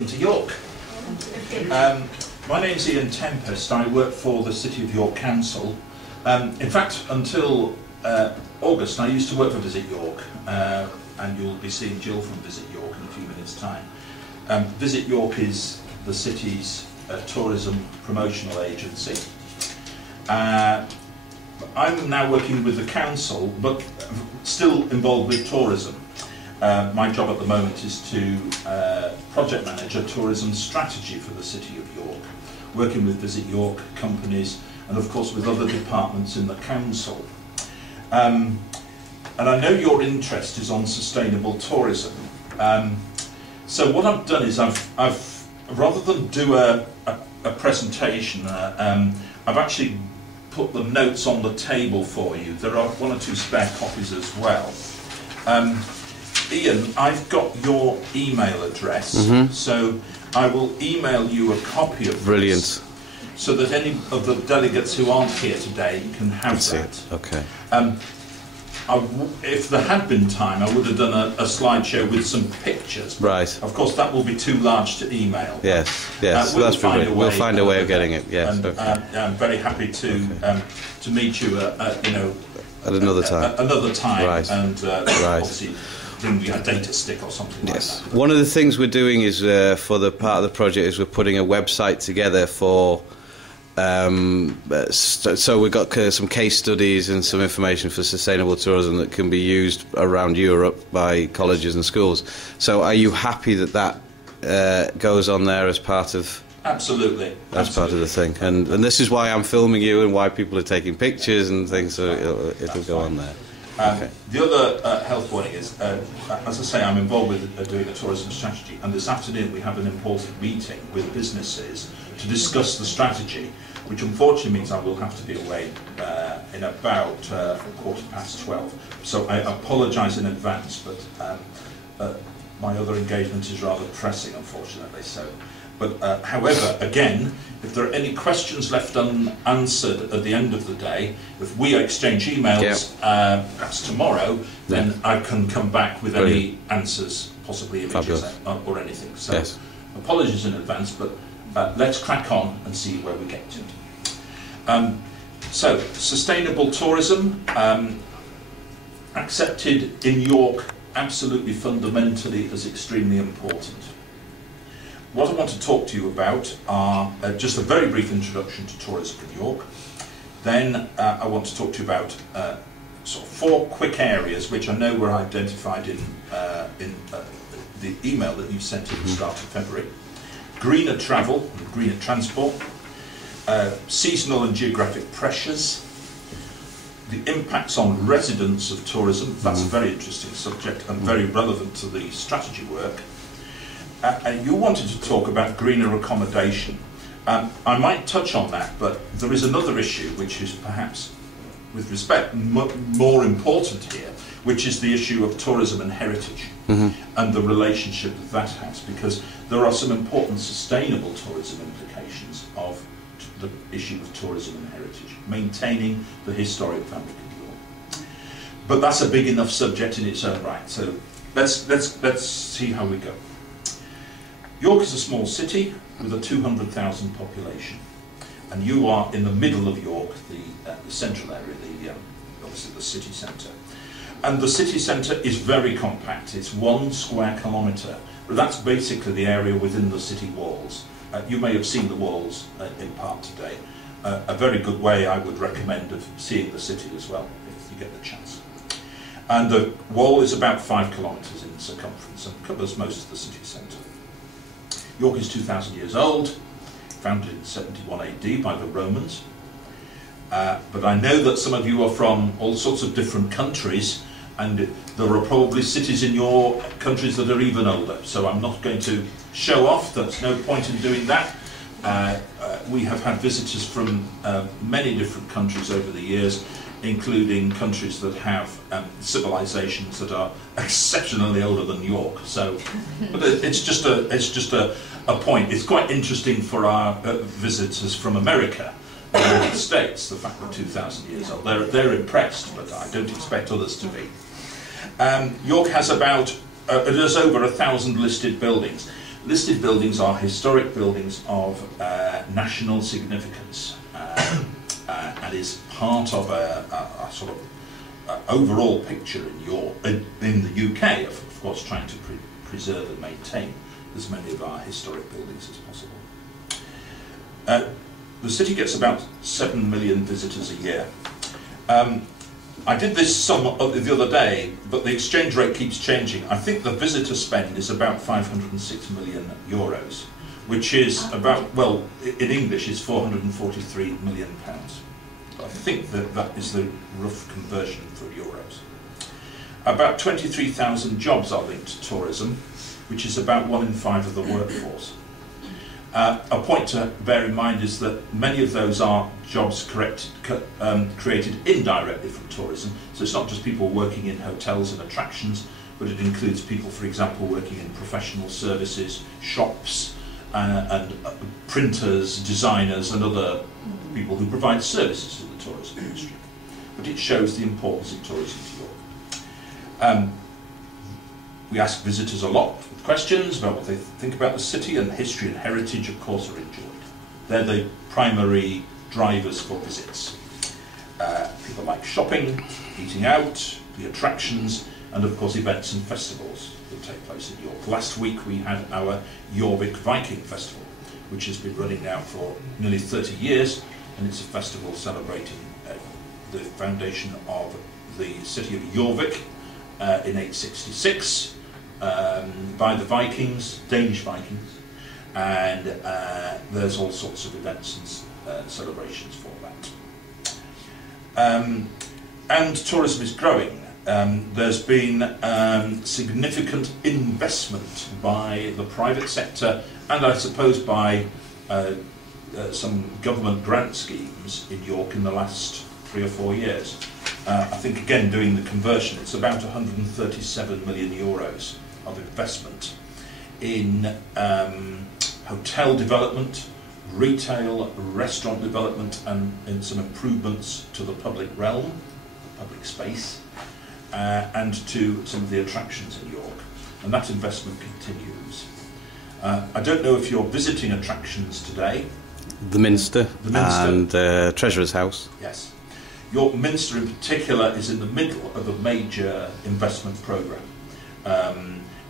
To York. My name's Ian Tempest. I work for the City of York Council. In fact, until August, I used to work for Visit York, and you'll be seeing Jill from Visit York in a few minutes' time. Visit York is the city's tourism promotional agency. I'm now working with the council, but still involved with tourism. My job at the moment is to project manage a tourism strategy for the City of York, working with Visit York companies and of course with other departments in the council. And I know your interest is on sustainable tourism. So what I've done is I've rather than do a presentation, I've actually put the notes on the table for you. There are one or two spare copies as well. Ian, I've got your email address, so I will email you a copy of this, so that any of the delegates who aren't here today can have that. Okay. If there had been time, I would have done a slideshow with some pictures. Right. Of course, that will be too large to email. Yes, yes. We'll find a way of getting it. Yes. And, okay. I'm very happy to meet you. At another time. Another time. Right. And right. obviously, bring a data stick or something like that. One of the things we're doing is for the part of the project is we're putting a website together for. So we've got some case studies and some information for sustainable tourism that can be used around Europe by colleges and schools. So are you happy that that goes on there as part of? Absolutely. That's part of the thing, and this is why I'm filming you and why people are taking pictures and things. So it'll go on there. Okay. The other health warning is, as I say, I'm involved with doing a tourism strategy, and this afternoon we have an important meeting with businesses to discuss the strategy, which unfortunately means I will have to be away in about 12:15. So I apologise in advance, but my other engagement is rather pressing, unfortunately. So, but however, again, if there are any questions left unanswered at the end of the day, if we exchange emails perhaps tomorrow, then I can come back with any answers, possibly images or anything. So yes. Apologies in advance, but let's crack on and see where we get to. So, sustainable tourism, accepted in York absolutely fundamentally as extremely important. What I want to talk to you about are just a very brief introduction to tourism in York. Then I want to talk to you about sort of 4 quick areas which I know were identified in the email that you sent at the start of February. Greener travel, greener transport, seasonal and geographic pressures, the impacts on residents of tourism. That's a very interesting subject and very relevant to the strategy work. And you wanted to talk about greener accommodation. I might touch on that, but there is another issue which is perhaps, with respect, more important here, which is the issue of tourism and heritage and the relationship that has, because there are some important sustainable tourism implications of the issue of tourism and heritage, maintaining the historic fabric of York. But that's a big enough subject in its own right, so let's see how we go. York is a small city with a 200,000 population, and you are in the middle of York, the central area, obviously the city centre. And the city centre is very compact. It's 1 square kilometre. That's basically the area within the city walls. You may have seen the walls in part today. A very good way I would recommend of seeing the city as well, if you get the chance. And the wall is about 5 kilometres in circumference and covers most of the city centre. York is 2,000 years old, founded in 71 AD by the Romans. But I know that some of you are from all sorts of different countries, and there are probably cities in your countries that are even older. So I'm not going to show off, there's no point in doing that. We have had visitors from many different countries over the years, including countries that have civilizations that are exceptionally older than York. So, but it's just a point. It's quite interesting for our visitors from America, the United States, the fact we're 2,000 years old. They're impressed, but I don't expect others to be. York has about there's over 1,000 listed buildings. Listed buildings are historic buildings of national significance and is part of a sort of overall picture in the UK of course trying to preserve and maintain as many of our historic buildings as possible. The city gets about 7 million visitors a year. I did this sum the other day, but the exchange rate keeps changing. I think the visitor spend is about 506 million euros, which is about, well, in English is 443 million pounds. I think that is the rough conversion for euros. About 23,000 jobs are linked to tourism, which is about 1 in 5 of the workforce. A point to bear in mind is that many of those are jobs created indirectly from tourism. So it's not just people working in hotels and attractions, but it includes people, for example, working in professional services, shops, and printers, designers, and other people who provide services to the tourism industry. But it shows the importance of tourism to York. We ask visitors a lot of questions about what they think about the city, and history and heritage, of course, are enjoyed. They're the primary drivers for visits. People like shopping, eating out, the attractions, and of course events and festivals that take place in York. Last week we had our Jorvik Viking Festival, which has been running now for nearly 30 years, and it's a festival celebrating the foundation of the city of Jorvik in 866 by the Vikings, Danish Vikings, and there's all sorts of events and celebrations for that. And tourism is growing. There's been significant investment by the private sector, and I suppose by some government grant schemes in York in the last 3 or 4 years. I think again, doing the conversion, it's about 137 million euros of investment in hotel development, retail, restaurant development, and in some improvements to the public realm, public space, and to some of the attractions in York. And that investment continues. I don't know if you're visiting attractions today. The Minster and Treasurer's House. Yes. York Minster in particular is in the middle of a major investment programme,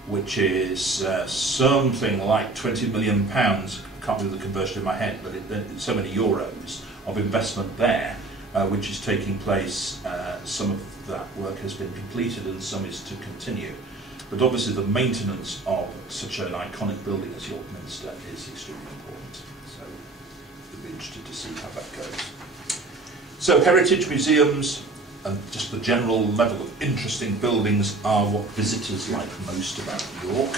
which is something like £20 million, I can't do the conversion in my head, but it's so many euros of investment there, which is taking place. Some of that work has been completed and some is to continue. But obviously the maintenance of such an iconic building as York Minster is extremely important. So we'll be interested to see how that goes. So heritage museums and just the general level of interesting buildings are what visitors like most about York.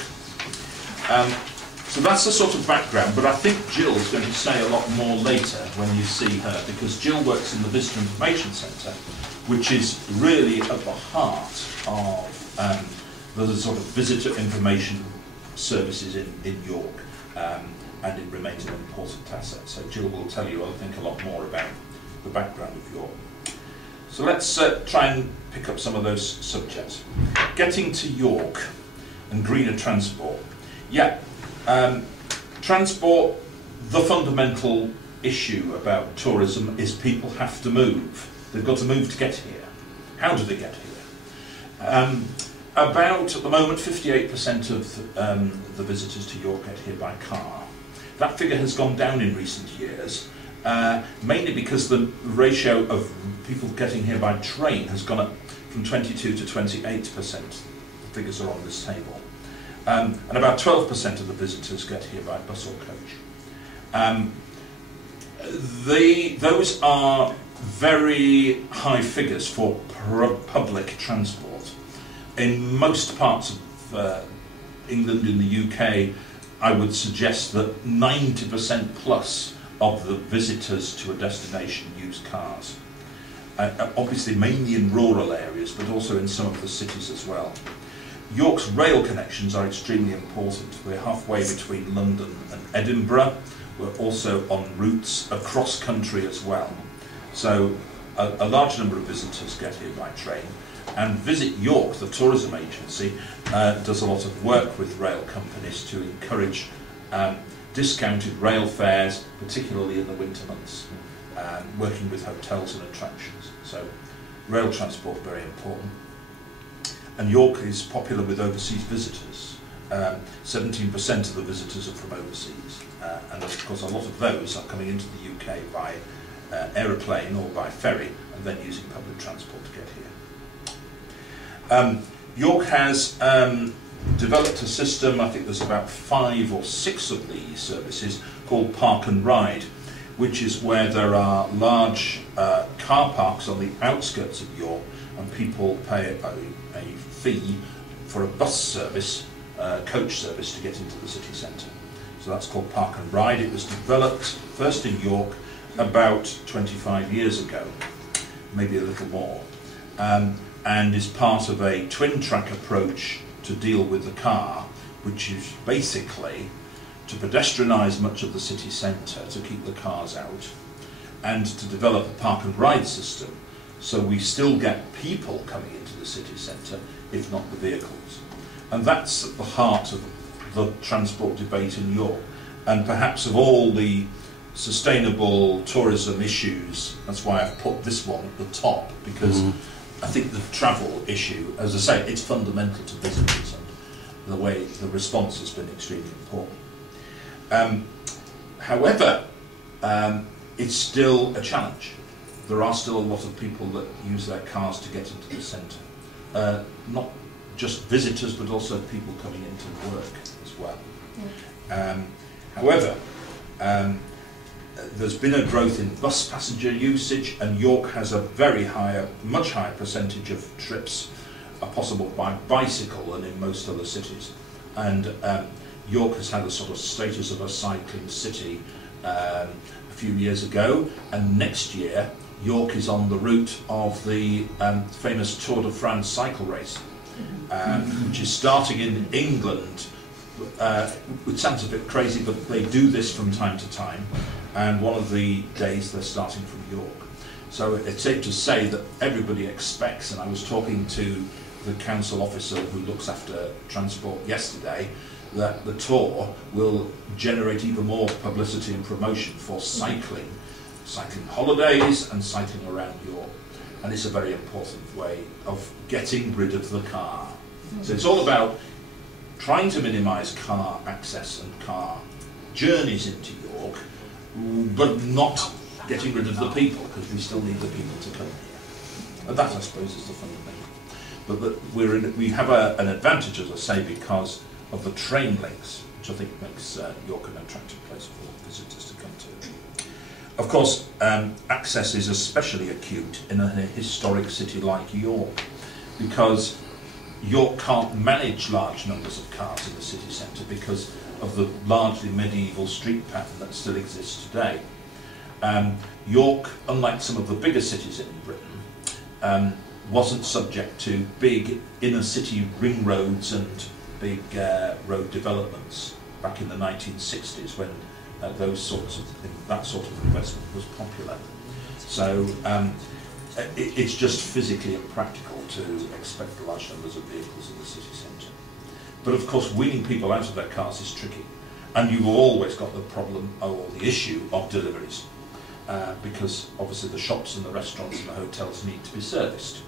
So that's the sort of background, but I think Jill's going to say a lot more later when you see her, because Jill works in the Visitor Information Centre, which is really at the heart of the sort of visitor information services in York, and it remains an important asset. So Jill will tell you, I think, a lot more about the background of York. So let's try and pick up some of those subjects. Getting to York and greener transport. Yeah, transport, the fundamental issue about tourism is people have to move. They've got to move to get here. How do they get here? About, at the moment, 58% of the visitors to York get here by car. That figure has gone down in recent years, mainly because the ratio of people getting here by train has gone up from 22 to 28%. The figures are on this table. And about 12% of the visitors get here by bus or coach. Those are very high figures for public transport. In most parts of England, in the UK, I would suggest that 90% plus of the visitors to a destination use cars. Obviously mainly in rural areas, but also in some of the cities as well. York's rail connections are extremely important. We're halfway between London and Edinburgh. We're also on routes across country as well. So a large number of visitors get here by train. And Visit York, the tourism agency, does a lot of work with rail companies to encourage discounted rail fares, particularly in the winter months, working with hotels and attractions. So rail transport, very important. And York is popular with overseas visitors. 17% of the visitors are from overseas. And of course a lot of those are coming into the UK by aeroplane or by ferry and then using public transport to get here. York has developed a system, I think there's about 5 or 6 of these services, called Park and Ride, which is where there are large car parks on the outskirts of York and people pay a fee for a bus service, coach service, to get into the city centre. So that's called Park and Ride. It was developed first in York about 25 years ago, maybe a little more, and is part of a twin track approach to deal with the car, which is basically to pedestrianise much of the city centre to keep the cars out, and to develop a park and ride system so we still get people coming into the city centre, if not the vehicles. And that's at the heart of the transport debate in York, and perhaps of all the sustainable tourism issues, that's why I've put this one at the top, because I think the travel issue, as I say, it's fundamental to visitors, and the way the response has been extremely important. However, it's still a challenge. There are still a lot of people that use their cars to get into the centre. Not just visitors, but also people coming into work as well. However, there's been a growth in bus passenger usage, and York has a much higher percentage of trips are possible by bicycle than in most other cities. And York has had a sort of status of a cycling city a few years ago, and next year York is on the route of the famous Tour de France cycle race, which is starting in England. It sounds a bit crazy, but they do this from time to time, and one of the days they're starting from York. So it's safe to say that everybody expects, and I was talking to the council officer who looks after transport yesterday, that the tour will generate even more publicity and promotion for cycling holidays and cycling around York. And it's a very important way of getting rid of the car. So it's all about trying to minimise car access and car journeys into York, but not getting rid of the people, because we still need the people to come here. And that, I suppose, is the fundamental. But that we have an advantage, as I say, because of the train links, which I think makes York an attractive place for visitors to come to. Of course, access is especially acute in a historic city like York, because York can't manage large numbers of cars in the city centre because of the largely medieval street pattern that still exists today. York, unlike some of the bigger cities in Britain, wasn't subject to big inner city ring roads and big road developments back in the 1960s, when that sort of investment was popular. So it's just physically impractical to expect large numbers of vehicles in the city centre. But of course, weaning people out of their cars is tricky, and you've always got the problem or the issue of deliveries, because obviously the shops and the restaurants and the hotels need to be serviced.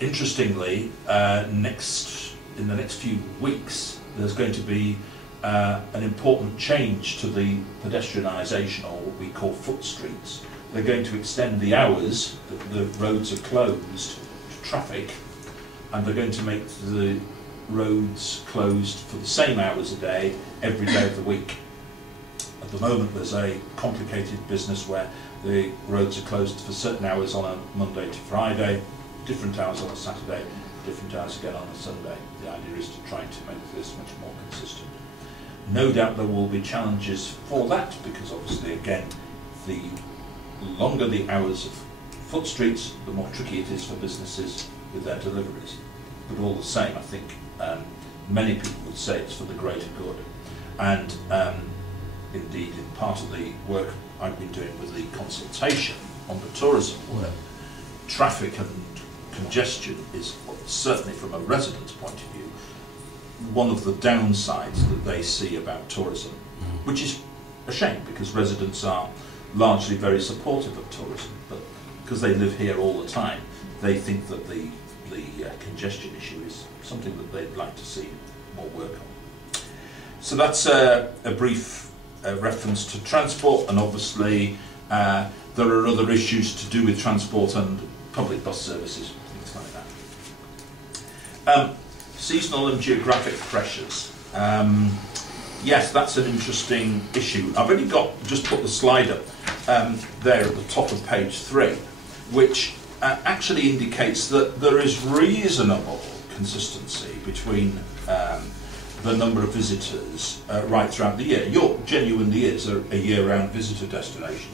Interestingly, in the next few weeks, there's going to be an important change to the pedestrianisation, or what we call foot streets. They're going to extend the hours that the roads are closed to traffic, and they're going to make the roads closed for the same hours a day every day of the week. At the moment, there's a complicated business where the roads are closed for certain hours on a Monday to Friday, different hours on a Saturday, different hours again on a Sunday. The idea is to try to make this much more consistent. No doubt there will be challenges for that, because obviously, again, the longer the hours of foot streets, the more tricky it is for businesses with their deliveries. But all the same, I think many people would say it's for the greater good. And indeed, in part of the work I've been doing with the consultation on the tourism work, traffic and congestion is, certainly from a resident's point of view, one of the downsides that they see about tourism, which is a shame because residents are largely very supportive of tourism, but because they live here all the time, they think that the congestion issue is something that they'd like to see more work on. So that's a brief reference to transport, and obviously there are other issues to do with transport and public bus services, things like that. Seasonal and geographic pressures. Yes, that's an interesting issue. I've only just put the slide up there at the top of page 3, which actually indicates that there is reasonable consistency between the number of visitors right throughout the year. York genuinely is a year-round visitor destination.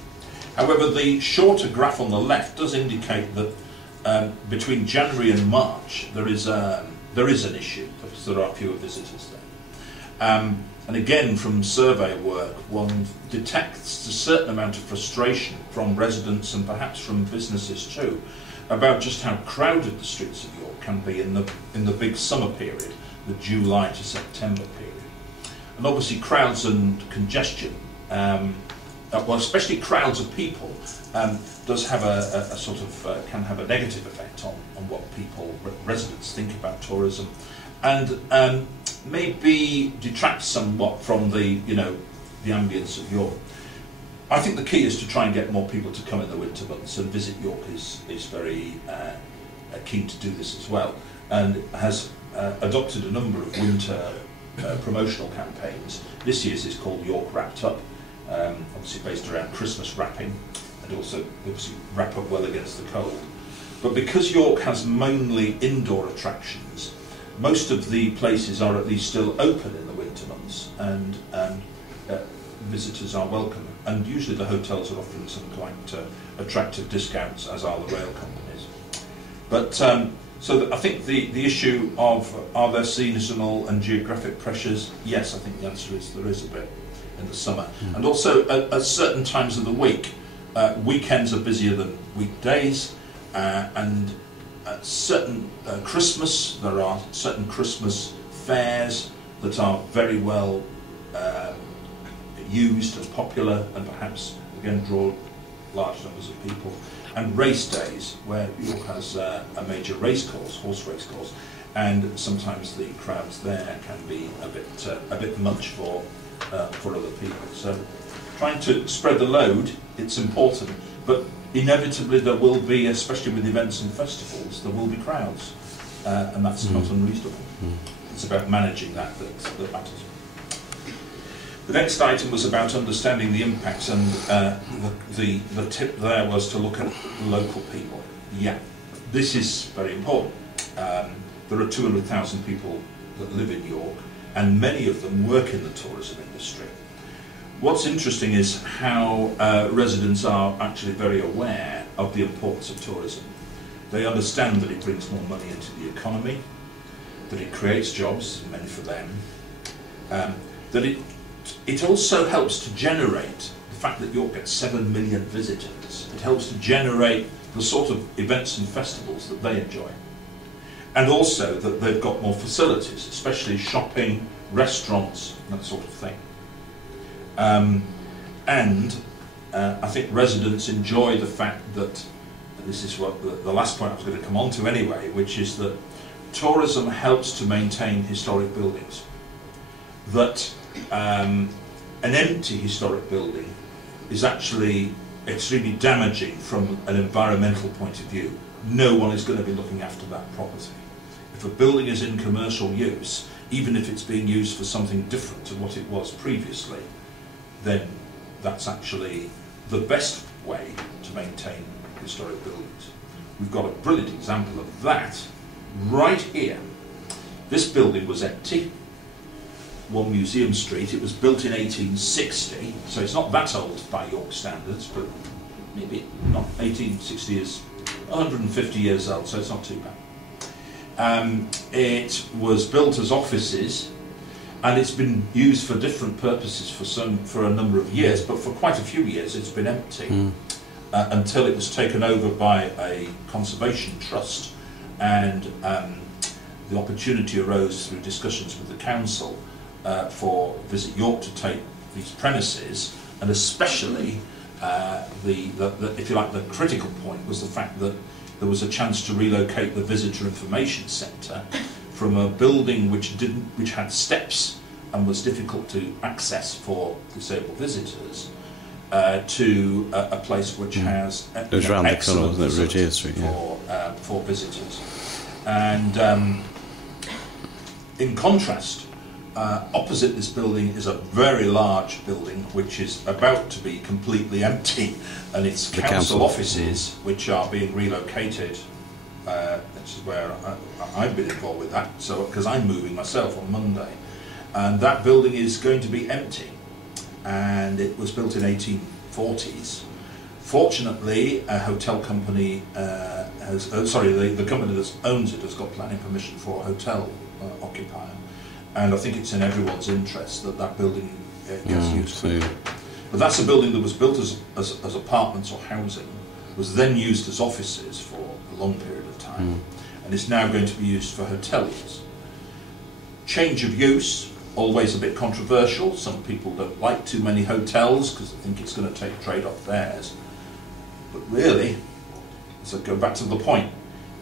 However, the shorter graph on the left does indicate that between January and March there is an issue because there are fewer visitors there. And again, from survey work, one detects a certain amount of frustration from residents and perhaps from businesses too about just how crowded the streets of York can be in the big summer period, the July to September period. And obviously crowds and congestion, well, especially crowds of people, does have a sort of can have a negative effect on what residents think about tourism, and maybe detract somewhat from the ambience of York. I think the key is to try and get more people to come in the winter months, and Visit York is very keen to do this as well, and has adopted a number of winter promotional campaigns. This year's is called York Wrapped Up, obviously based around Christmas wrapping, and also obviously wrap up well against the cold. But because York has mainly indoor attractions, most of the places are at least still open in the winter months, and visitors are welcome. And usually the hotels are offering some quite attractive discounts, as are the rail companies. But so I think the issue of are there seasonal and geographic pressures? Yes, I think the answer is there is a bit in the summer. And also at certain times of the week, weekends are busier than weekdays, and at certain Christmas, there are certain Christmas fairs that are very well used and popular, and perhaps again draw large numbers of people. And race days, where York has a major race course, horse race course, and sometimes the crowds there can be a bit much for other people. So trying to spread the load, it's important, but inevitably there will be, especially with events and festivals, there will be crowds, and that's not unreasonable. It's about managing that matters. The next item was about understanding the impacts, and the tip there was to look at local people. Yeah, this is very important. There are 200,000 people that live in York, and many of them work in the tourism industry. What's interesting is how residents are actually very aware of the importance of tourism. They understand that it brings more money into the economy, that it creates jobs, many for them, that it also helps to generate the fact that York gets 7 million visitors. It helps to generate the sort of events and festivals that they enjoy. And also that they've got more facilities, especially shopping, restaurants, that sort of thing. I think residents enjoy the fact that, and this is what the last point I was going to come on to anyway, which is that tourism helps to maintain historic buildings. That an empty historic building is actually extremely damaging from an environmental point of view. No one is going to be looking after that property. If a building is in commercial use, even if it's being used for something different to what it was previously, then that's actually the best way to maintain historic buildings. We've got a brilliant example of that right here. This building was empty, 1 Museum Street. It was built in 1860, so it's not that old by York standards, but maybe not. 1860 is 150 years old, so it's not too bad. It was built as offices, and it's been used for different purposes for a number of years, but for quite a few years it's been empty. until it was taken over by a conservation trust, and the opportunity arose through discussions with the council for Visit York to take these premises, and especially if you like, the critical point was the fact that there was a chance to relocate the visitor information centre from a building which had steps and was difficult to access for disabled visitors to a place which has it was round the corner, wasn't it, Rugier Street, for visitors. And in contrast, opposite this building is a very large building which is about to be completely empty, and it's council offices which are being relocated. This is where I've been involved with that, so because I'm moving myself on Monday, and that building is going to be empty, and it was built in 1840s. Fortunately, a hotel company the company that owns it has got planning permission for a hotel occupier, and I think it's in everyone's interest that that building gets used. But that's a building that was built as apartments or housing, was then used as offices for a long period of time, and is now going to be used for hoteliers. Change of use, always a bit controversial. Some people don't like too many hotels because they think it's going to take trade off theirs. But really, so go back to the point,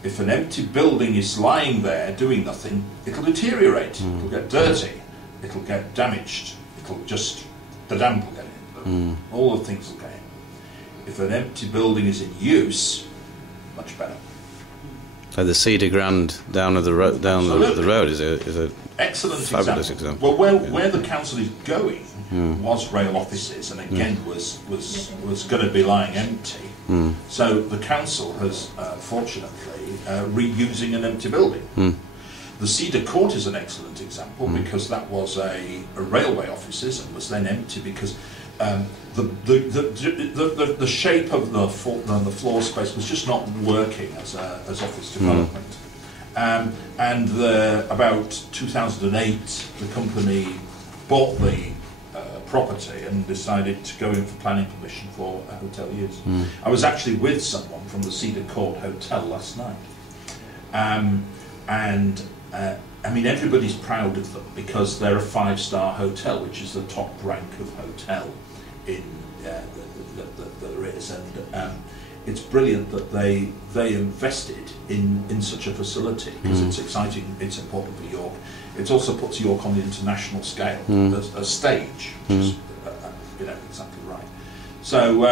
if an empty building is lying there doing nothing, it'll deteriorate, it'll get dirty, it'll get damaged, the damp will get in, all the things will get in. If an empty building is in use, much better. So the Cedar Grand down the road is a excellent fabulous example. Well, where the council is going was rail offices, and again was going to be lying empty. So the council has fortunately reusing an empty building. The Cedar Court is an excellent example because that was a railway offices and was then empty because the shape of the floor space was just not working as office development. And about 2008, the company bought the property and decided to go in for planning permission for a hotel use. I was actually with someone from the Cedar Court Hotel last night, I mean, everybody's proud of them because they're a 5-star hotel, which is the top rank of hotel in that there is, and it's brilliant that they invested in such a facility because it's exciting, it's important for York. It also puts York on the international scale as a stage, which is exactly right. So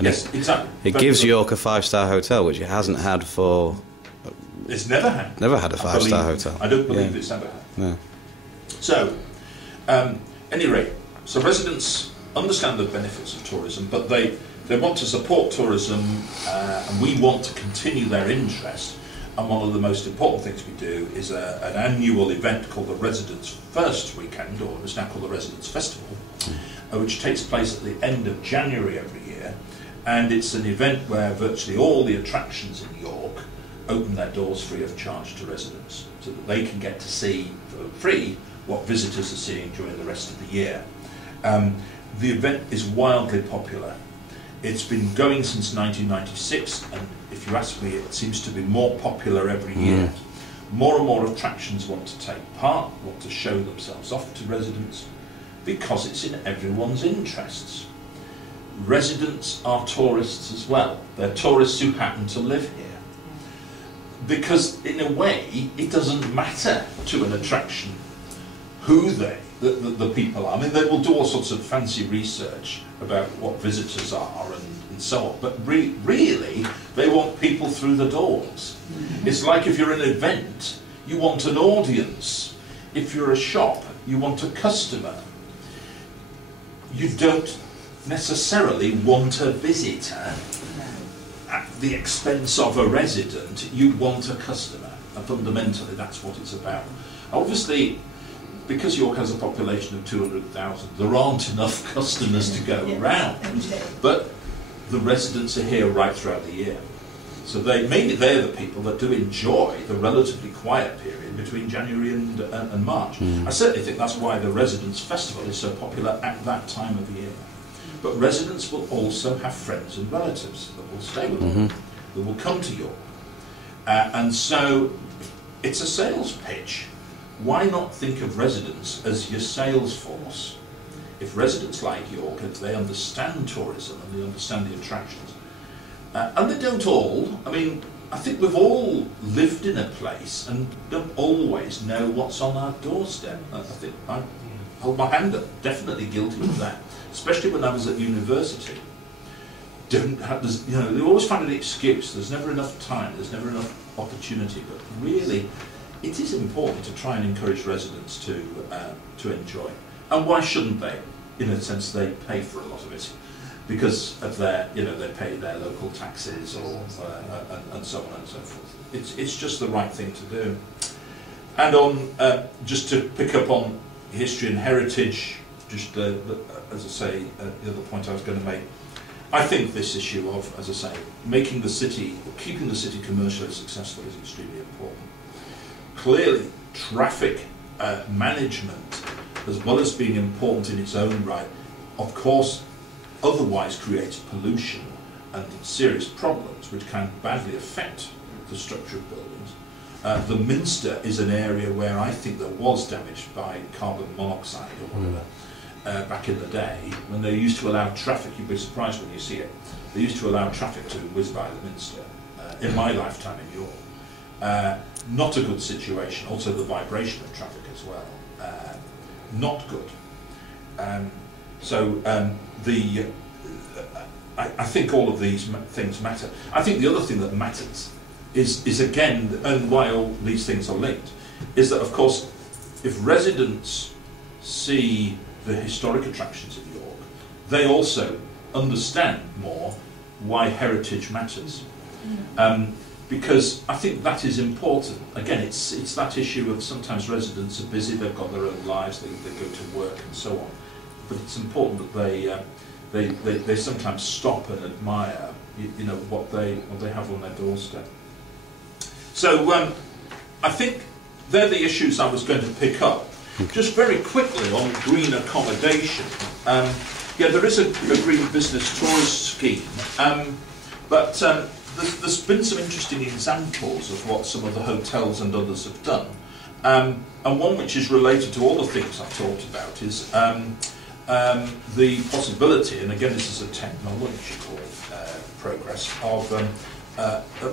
yes, exactly. It gives York a 5-star hotel, which it hasn't had for. It's never had. Never had a 5-star hotel. I don't believe it's ever had. No. So, any rate, so residents understand the benefits of tourism, but they want to support tourism, and we want to continue their interest. And one of the most important things we do is an annual event called the Residents First Weekend, or it's now called the Residents Festival, which takes place at the end of January every year. And it's an event where virtually all the attractions in York open their doors free of charge to residents, so that they can get to see for free what visitors are seeing during the rest of the year. The event is wildly popular. It's been going since 1996, and if you ask me, it seems to be more popular every year. More and more attractions want to take part, want to show themselves off to residents, because it's in everyone's interests. Residents are tourists as well. They're tourists who happen to live here. Because in a way, it doesn't matter to an attraction who the people are. I mean, they will do all sorts of fancy research about what visitors are and so on, but really, they want people through the doors. It's like if you're an event, you want an audience. If you're a shop, you want a customer. You don't necessarily want a visitor at the expense of a resident. You want a customer, and fundamentally that's what it's about. Obviously, because York has a population of 200,000, there aren't enough customers to go around, but the residents are here right throughout the year. So mainly they're the people that do enjoy the relatively quiet period between January and March. I certainly think that's why the Residents' Festival is so popular at that time of the year. But residents will also have friends and relatives that will stay with them, that will come to York. And so it's a sales pitch. Why not think of residents as your sales force? If residents like York, if they understand tourism and they understand the attractions, and they don't all, I mean, I think we've all lived in a place and don't always know what's on our doorstep. I think I hold my hand up, definitely guilty of that, especially when I was at university. Don't have, you know, they always find an excuse, there's never enough time, there's never enough opportunity, but really it is important to try and encourage residents to enjoy. And why shouldn't they? In a sense, they pay for a lot of it because of their, you know, they pay their local taxes or and so on and so forth. It's just the right thing to do. And on just to pick up on history and heritage, just as I say, the other point I was going to make. I think this issue of, as I say, making the city, or keeping the city commercially successful is extremely important. Clearly, traffic management, as well as being important in its own right, of course, otherwise creates pollution and serious problems which can badly affect the structure of buildings. The Minster is an area where I think there was damage by carbon monoxide or whatever. Back in the day, when they used to allow traffic, you'd be surprised when you see it, they used to allow traffic to whiz by the Minster, in my lifetime in York. Not a good situation, also the vibration of traffic as well, not good. I think all of these things matter. I think the other thing that matters is again, and why all these things are linked, is that of course, if residents see the historic attractions of York, they also understand more why heritage matters. Because I think that is important. Again, it's that issue of sometimes residents are busy, they've got their own lives, they go to work and so on. But it's important that they sometimes stop and admire, you know, what they have on their doorstep. So I think they're the issues I was going to pick up. Just very quickly on green accommodation. Yeah, there is a green business tourist scheme, but there's been some interesting examples of what some of the hotels and others have done. And one which is related to all the things I've talked about is the possibility, and again this is a technological progress, of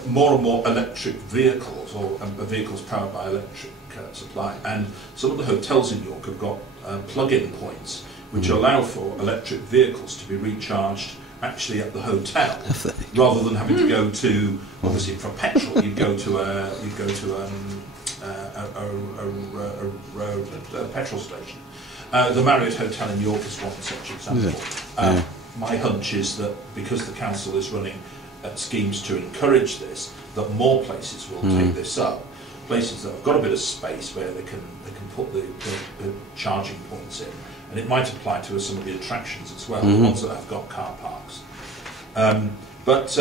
more and more electric vehicles, or vehicles powered by electric supply. And some of the hotels in York have got plug-in points which allow for electric vehicles to be recharged actually at the hotel, rather than having to go to, obviously for petrol, you'd go to a petrol station. The Marriott Hotel in York is one such example. My hunch is that because the council is running schemes to encourage this, that more places will take this up. Places that have got a bit of space where they can put the charging points in, and it might apply to some of the attractions as well, the ones that have got car parks. But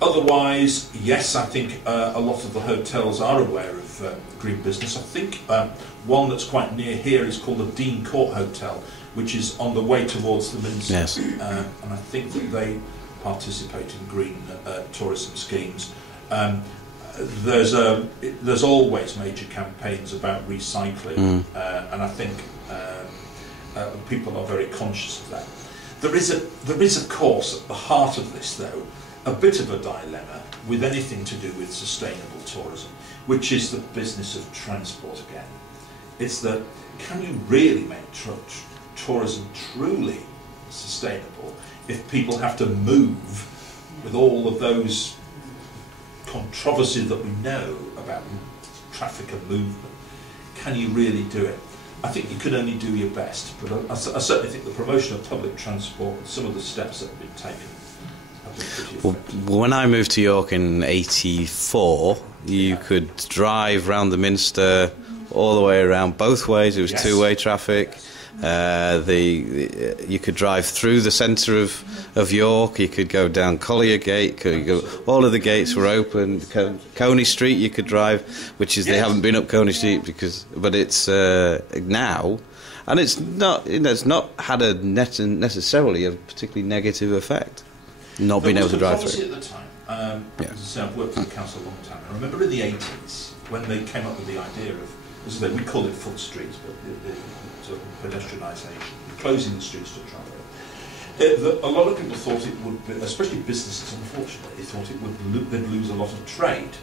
otherwise, yes, I think a lot of the hotels are aware of green business. I think one that's quite near here is called the Dean Court Hotel, which is on the way towards the Minster. Yes. And I think that they participate in green tourism schemes. There's always major campaigns about recycling, and I think people are very conscious of that. There is of course at the heart of this, though, a bit of a dilemma with anything to do with sustainable tourism, which is the business of transport again. It's that, can you really make tourism truly sustainable if people have to move with all of those controversies that we know about traffic and movement? Can you really do it? I think you can only do your best, but I certainly think the promotion of public transport and some of the steps that have been taken have been pretty effective. Well, when I moved to York in '84, you could drive round the Minster all the way around both ways. It was two-way traffic. You could drive through the centre of York. You could go down Collier Gate. All of the gates were open. Coney Street you could drive, which is they haven't been up Coney Street but it's now. And it's not, it's not had a necessarily a particularly negative effect, not being able to drive through. At the time. As I say, I've worked for the council a long time. I remember in the 80s when they came up with the idea of, as I say, we call it foot streets, but sort of pedestrianisation, closing the streets to traffic. A lot of people thought it would, especially businesses, unfortunately, thought they'd lose a lot of trade.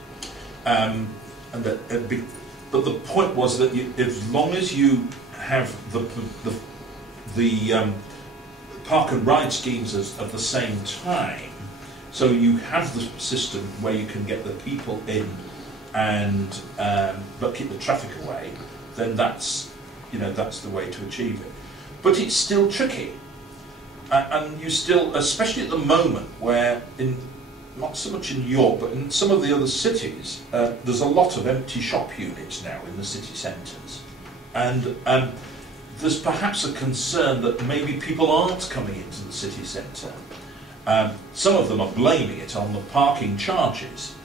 But the point was that as long as you have the park and ride schemes at the same time, so you have the system where you can get the people in and but keep the traffic away, then that's the way to achieve it. But it's still tricky, and you still, especially at the moment, where not so much in York, but in some of the other cities, there's a lot of empty shop units now in the city centres, and there's perhaps a concern that maybe people aren't coming into the city centre. Some of them are blaming it on the parking charges.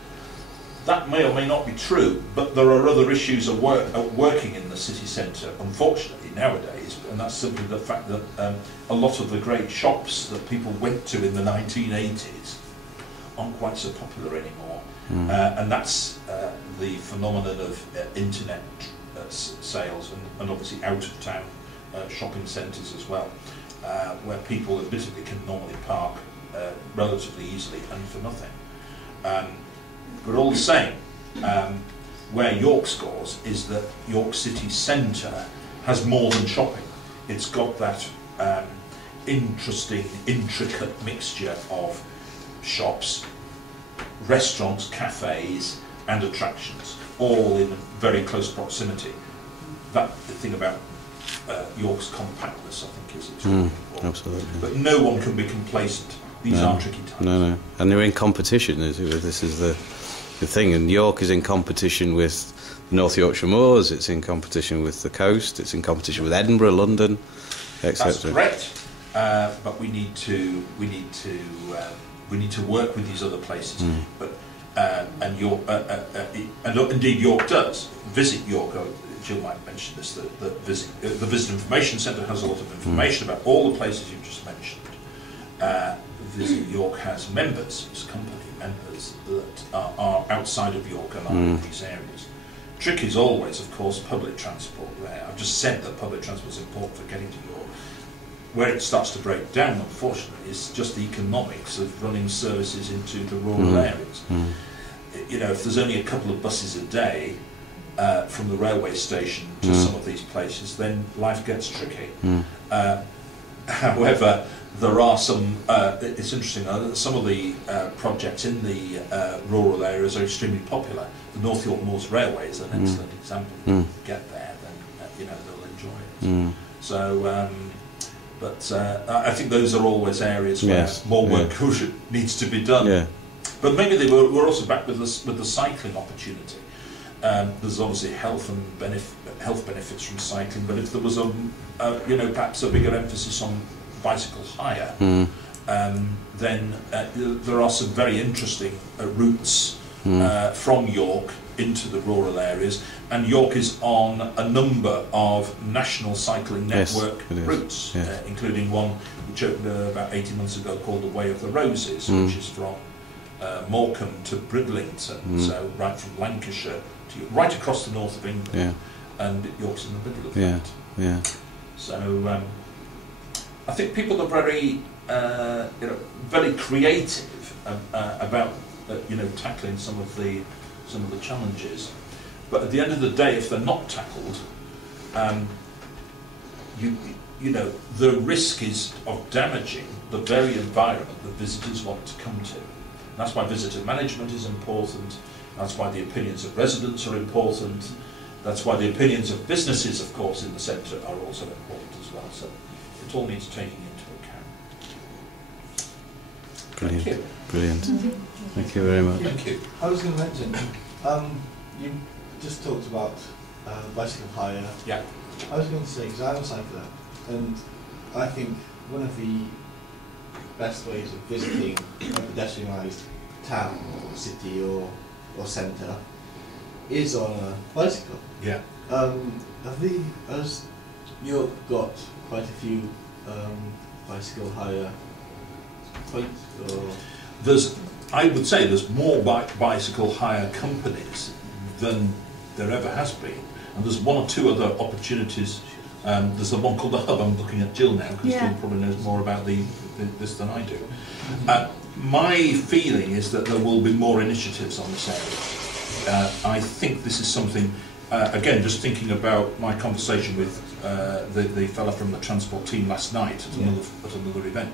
That may or may not be true, but there are other issues working in the city centre, unfortunately, nowadays, and that's simply the fact that a lot of the great shops that people went to in the 1980s aren't quite so popular anymore. And that's the phenomenon of internet sales and obviously out-of-town shopping centres as well, where people admittedly can normally park relatively easily and for nothing. But all the same, where York scores is that York city centre has more than shopping. It's got that interesting, intricate mixture of shops, restaurants, cafes and attractions, all in very close proximity. The thing about York's compactness, I think, is extremely important. Absolutely. But no one can be complacent. These are tricky times. No. And they're in competition. This is the thing. And York is in competition with North Yorkshire Moors. It's in competition with the coast. It's in competition with Edinburgh, London, etc. That's correct. But we need to work with these other places. But and York, and indeed York does. Visit York. Jill might mention this. The Visit Information Centre has a lot of information about all the places you've just mentioned. Visit York has members, it's company members that are outside of York and are in these areas. Trick is always, of course, public transport there. I've just said that public transport is important for getting to York. Where it starts to break down, unfortunately, is just the economics of running services into the rural areas. If there's only a couple of buses a day from the railway station to some of these places, then life gets tricky. However, there are some, it's interesting, some of the projects in the rural areas are extremely popular. The North York Moors Railway is an excellent example. If you get there, then they'll enjoy it. So, but I think those are always areas where more work needs to be done. But maybe we're also back with the cycling opportunity. There's obviously health benefits from cycling, but if there was perhaps a bigger emphasis on bicycle hire, then there are some very interesting routes from York into the rural areas, and York is on a number of national cycling network routes, including one which opened about 18 months ago called the Way of the Roses, which is from Morecambe to Bridlington, so right from Lancashire to right across the north of England, and York's in the middle of that. So I think people are very, very creative about tackling some of the challenges. But at the end of the day, if they're not tackled, the risk is of damaging the very environment that visitors want to come to. That's why visitor management is important. That's why the opinions of residents are important. That's why the opinions of businesses, of course, in the centre are also important as well. So it all needs taking into account. Brilliant. Thank you. Brilliant. Thank you very much. Thank you. I was going to mention, you just talked about bicycle hire. Yeah. I was going to say, because I'm a cycler, and I think one of the best ways of visiting a pedestrianised town or city or centre is on a bicycle. Yeah. Has York got quite a few bicycle hire points, or I would say there's more bicycle hire companies than there ever has been, and there's one or two other opportunities. There's the one called the Hub. I'm looking at Jill now because Jill probably knows more about this than I do. My feeling is that there will be more initiatives on this area. I think this is something, again, just thinking about my conversation with the fella from the transport team last night at another event.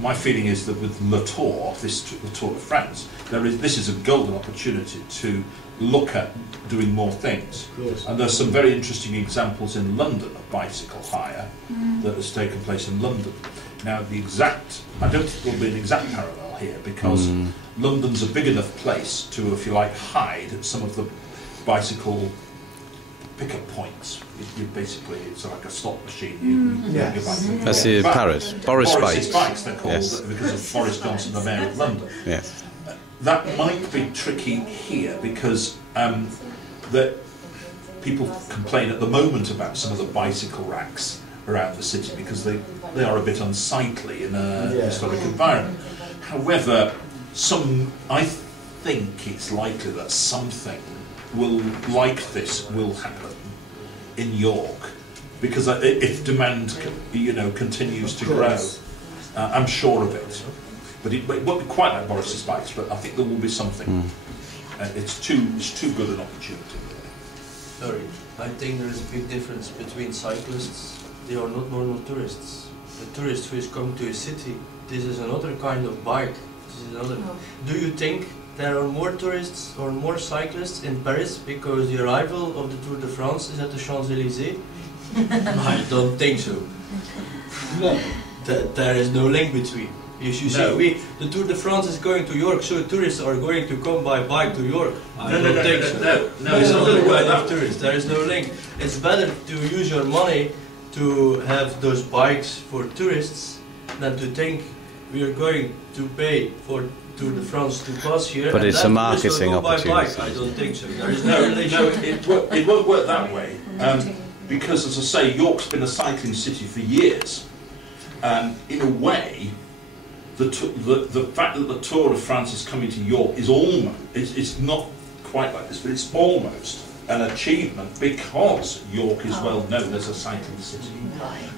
My feeling is that with Le Tour, the Tour de France, this is a golden opportunity to look at doing more things. And there's some very interesting examples in London of bicycle hire that has taken place in London. Now, I don't think there'll be an exact parallel here because London's a big enough place to, if you like, hide at some of the bicycle pick-up points. It's like a slot machine. I see in Paris. Boris Bikes, they're called, because of Boris Johnson, the Mayor of London. Yes. That might be tricky here because people complain at the moment about some of the bicycle racks around the city because they are a bit unsightly in a historic environment. However, I think it's likely that something like this will happen in York because if demand continues to grow, I'm sure of it. But it won't be quite like Boris's bikes, but I think there will be something. It's too good an opportunity. Sorry, I think there is a big difference between cyclists. They are not normal tourists. The tourist who is come to a city, this is another kind of bike. This is another. Do you think there are more tourists or more cyclists in Paris because the arrival of the Tour de France is at the Champs-Élysées? I don't think so. No. There is no link between. You should see, the Tour de France is going to York, so tourists are going to come by bike to York. I don't think so. No, it's not a kind of tourist. There is no link. It's better to use your money to have those bikes for tourists than to think we are going to pay for Tour de France to pass here. But it's a marketing opportunity. I don't think so. There is no relation. It won't work that way. Because, as I say, York's been a cycling city for years. In a way, the fact that the Tour de France is coming to York is it's not quite like this, but it's almost an achievement because York is well known as a cycling city.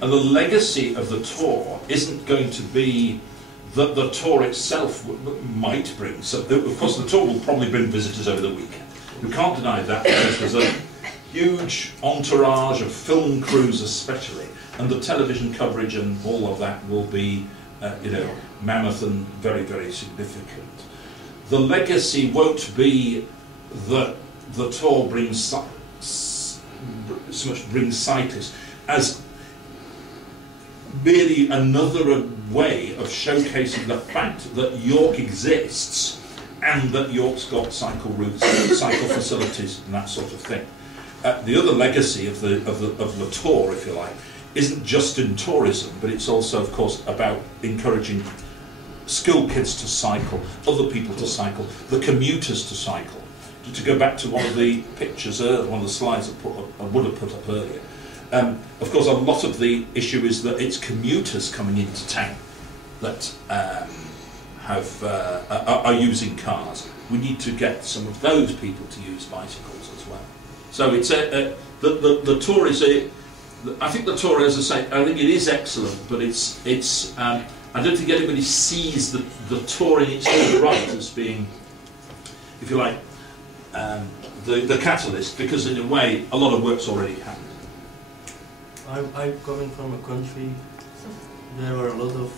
And the legacy of the Tour isn't going to be that the Tour itself might bring. So, of course, the Tour will probably bring visitors over the weekend. We can't deny that because there's a huge entourage of film crews especially, and the television coverage and all of that will be mammoth and very, very significant. The legacy won't be that the Tour brings so much brings cyclists as merely another way of showcasing the fact that York exists and that York's got cycle routes, cycle facilities, and that sort of thing. The other legacy of the Tour, if you like, isn't just in tourism, but it's also, of course, about encouraging school kids to cycle, other people to cycle, the commuters to cycle. To go back to one of the pictures, one of the slides I would have put up earlier. Of course, a lot of the issue is that it's commuters coming into town that are using cars. We need to get some of those people to use bicycles as well. So it's the Tour is I think the Tour, as I say, I think it is excellent, but it's I don't think anybody sees the Tour in its own right as being, if you like, the catalyst, because in a way a lot of work's already happened. I'm coming from a country, there are a lot of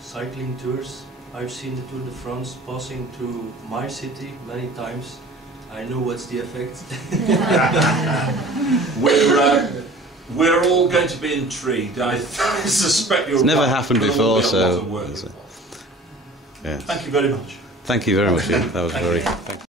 cycling tours. I've seen the Tour de France passing through my city many times. I know what's the effect. We're all going to be intrigued. I suspect you're. It's never happened before, so. Yeah. Thank you very much. Thank you very much. Ian. That was very. Thank you.